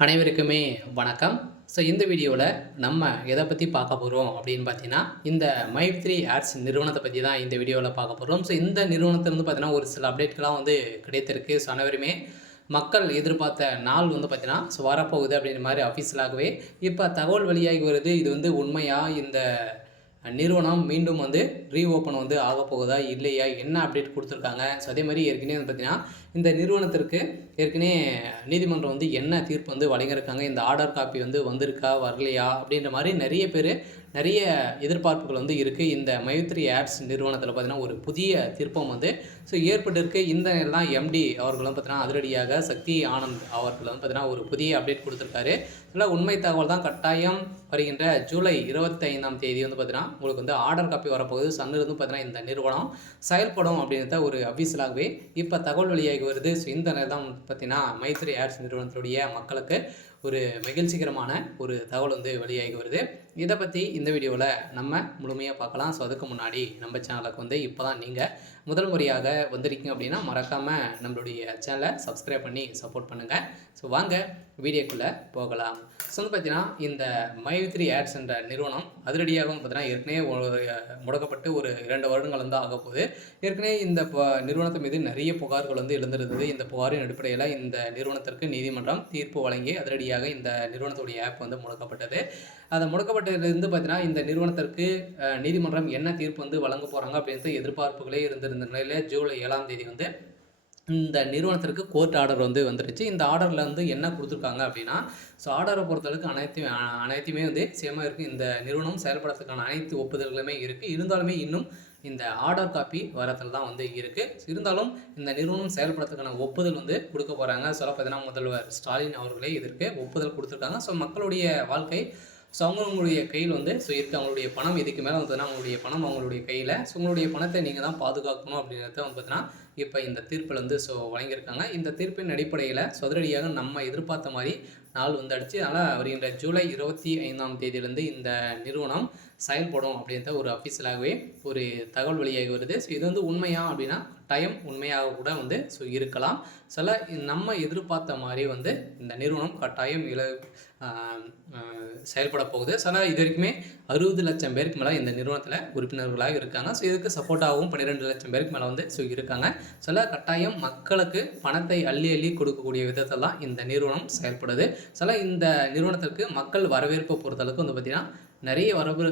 அனைவருக்குமே வணக்கம். ஸோ இந்த வீடியோவில் நம்ம எதை பற்றி பார்க்க போகிறோம் அப்படின்னு பார்த்தீங்கன்னா, இந்த மைத்ரி ஆட்ஸ் நிறுவனத்தை பற்றி தான் இந்த வீடியோவில் பார்க்க போகிறோம். ஸோ இந்த நிறுவனத்திலிருந்து பார்த்தீங்கன்னா ஒரு சில அப்டேட்கள்லாம் கிடைத்திருக்கு. ஸோ அனைவருமே மக்கள் எதிர்பார்த்த நாள் பார்த்தீங்கன்னா வரப்போகுது அப்படின்ற மாதிரி அஃபீஷியலாகவே இப்போ தகவல் வெளியாகி வருது. இது உண்மையா? இந்த நிறுவனம் மீண்டும் ரீஓப்பன் ஆகப்போகுதா இல்லையா, என்ன அப்டேட் கொடுத்துருக்காங்க? ஸோ அதே மாதிரி ஏற்கனவே பார்த்தீங்கன்னா இந்த நிறுவனத்திற்கு ஏற்கனவே நீதிமன்றம் என்ன தீர்ப்பு வழங்கியிருக்காங்க, இந்த ஆர்டர் காப்பி வந்திருக்கா வரலையா அப்படின்ற மாதிரி நிறைய பேர் நிறைய எதிர்பார்ப்புகள் இருக்குது. இந்த மைத்ரி ஆட்ஸ் நிறுவனத்தில் பார்த்தீங்கன்னா ஒரு புதிய திருப்பம் ஸோ ஏற்பட்டிருக்கு. இந்த எல்லாம் எம்டி அவர்களும் பார்த்தீங்கன்னா அதிரடியாக சக்தி ஆனந்த் அவர்கள் பார்த்தீங்கன்னா ஒரு புதிய அப்டேட் கொடுத்துருக்காரு. இதில் உண்மை தகவல் தான். கட்டாயம் வருகின்ற ஜூலை 25ஆம் தேதி பார்த்தீங்கன்னா உங்களுக்கு ஆர்டர் காப்பி வரப்போகுது. சன்னிலிருந்து பார்த்தீங்கன்னா இந்த நிறுவனம் செயல்படும் அப்படின்றத ஒரு அஃபீஷியலாகவே இப்போ தகவல் வெளியாகி வருது. ஸோ இந்த நேரம் தான் பார்த்தீங்கன்னா மைத்ரி ஆட்ஸ் நிறுவனத்துடைய மக்களுக்கு ஒரு மகிழ்ச்சிகரமான ஒரு தகவல் வெளியாகி வருது. இதை பற்றி இந்த வீடியோவில் நம்ம முழுமையாக பார்க்கலாம். ஸோ அதுக்கு முன்னாடி நம்ம சேனலுக்கு இப்போ தான் நீங்கள் முதல் முறையாக வந்திருக்கீங்க அப்படின்னா மறக்காமல் நம்மளுடைய சேனலை சப்ஸ்கிரைப் பண்ணி சப்போர்ட் பண்ணுங்கள். ஸோ வாங்க வீடியோக்குள்ளே போகலாம். ஸோ பார்த்தீங்கன்னா இந்த மைத்ரி ஆட்ஸ் என்ற நிறுவனம் அதிரடியாக பார்த்தீங்கன்னா ஏற்கனவே முடக்கப்பட்டு ஒரு 2 வருடங்கள் ஆக போகுது. ஏற்கனவே இந்த நிறுவனத்தின் மீது நிறைய புகார்கள் எழுந்திருந்தது. இந்த புகாரின் அடிப்படையில் இந்த நிறுவனத்திற்கு நீதிமன்றம் தீர்ப்பு வழங்கி அதிரடியாக இந்த நிறுவனத்துடைய ஆப் முடக்கப்பட்டது. அதை முடக்கப்பட்டதிலிருந்து பார்த்தீங்கன்னா இந்த நிறுவனத்திற்கு நீதிமன்றம் என்ன தீர்ப்பு வழங்க போகிறாங்க அப்படின்றது எதிர்பார்ப்புகளே இருந்திருந்த நிலையில் ஜூலை 7ஆம் தேதி இந்த நிறுவனத்திற்கு கோர்ட் ஆர்டர் வந்துருச்சு. இந்த ஆர்டரில் என்ன கொடுத்துருக்காங்க அப்படின்னா, ஸோ ஆர்டரை பொறுத்தளவுக்கு அனைத்துமே சேமாக இருக்குது. இந்த நிறுவனம் செயல்படுறதுக்கான அனைத்து ஒப்புதல்களுமே இருக்குது. இருந்தாலுமே இன்னும் இந்த ஆர்டர் காப்பி வரத்தில் தான் இருக்குது. இருந்தாலும் இந்த நிறுவனம் செயல்படுறதுக்கான ஒப்புதல் கொடுக்க போகிறாங்க. சொல்ல பார்த்தீங்கன்னா முதல்வர் ஸ்டாலின் அவர்களே இதற்கு ஒப்புதல் கொடுத்துருக்காங்க. ஸோ மக்களுடைய வாழ்க்கை ஸோ அவங்களுடைய கையில் ஸோ இருக்குது. அவங்களுடைய பணம் இதுக்கு மேலே அவங்களுடைய பணம் அவங்களுடைய கையில். ஸோ உங்களுடைய பணத்தை நீங்கள் தான் பாதுகாக்கணும் அப்படின்றத பார்த்தீங்கன்னா இப்போ இந்த தீர்ப்பில் ஸோ வழங்கியிருக்காங்க. இந்த தீர்ப்பின் அடிப்படையில் அதிரடியாக நம்ம எதிர்பார்த்த மாதிரி நாள் அடிச்சு. அதனால் வருகின்ற ஜூலை 25ஆம் தேதியிலேருந்து இந்த நிறுவனம் செயல்படும் அப்படின்ற ஒரு அஃபீஷியலாகவே ஒரு தகவல் வெளியாகி வருது. ஸோ இது உண்மையா அப்படின்னா கட்டாயம் உண்மையாக கூட ஸோ இருக்கலாம். சில நம்ம எதிர்பார்த்த மாதிரி இந்த நிறுவனம் கட்டாயம் செயல்பட போகுது. சில இது வரைக்குமே 60 லட்சம் பேருக்கு மேலே இந்த நிறுவனத்தில் உறுப்பினர்களாக இருக்காங்க. ஸோ இதுக்கு சப்போர்ட்டாகவும் 12 லட்சம் பேருக்கு மேலே ஸோ இருக்காங்க. சில கட்டாயம் மக்களுக்கு பணத்தை அள்ளி அள்ளி கொடுக்கக்கூடிய விதத்தில் தான் இந்த நிறுவனம் செயல்படுது. சில இந்த நிறுவனத்திற்கு மக்கள் வரவேற்பை பொறுத்தளவுக்கு பார்த்திங்கன்னா நிறைய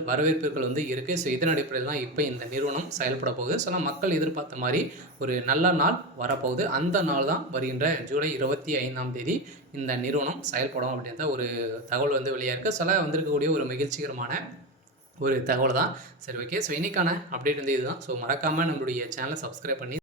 வரவேற்புகள் இருக்குது. ஸோ இதன் அடிப்படையில் தான் இப்போ இந்த நிறுவனம் செயல்பட போகுது. சில மக்கள் எதிர்பார்த்த மாதிரி ஒரு நல்ல நாள் வரப்போகுது. அந்த நாள் தான் வருகின்ற ஜூலை 25ஆம் தேதி இந்த நிறுவனம் செயல்படும் அப்படின்ற ஒரு தகவல் வெளியாக இருக்குது. சில வந்திருக்கக்கூடிய ஒரு மகிழ்ச்சிகரமான ஒரு தகவல் தான். சரி, ஓகே. ஸோ இன்றைக்கான அப்டேட் இதுதான். ஸோ மறக்காமல் நம்மளுடைய சேனலை சப்ஸ்கிரைப் பண்ணி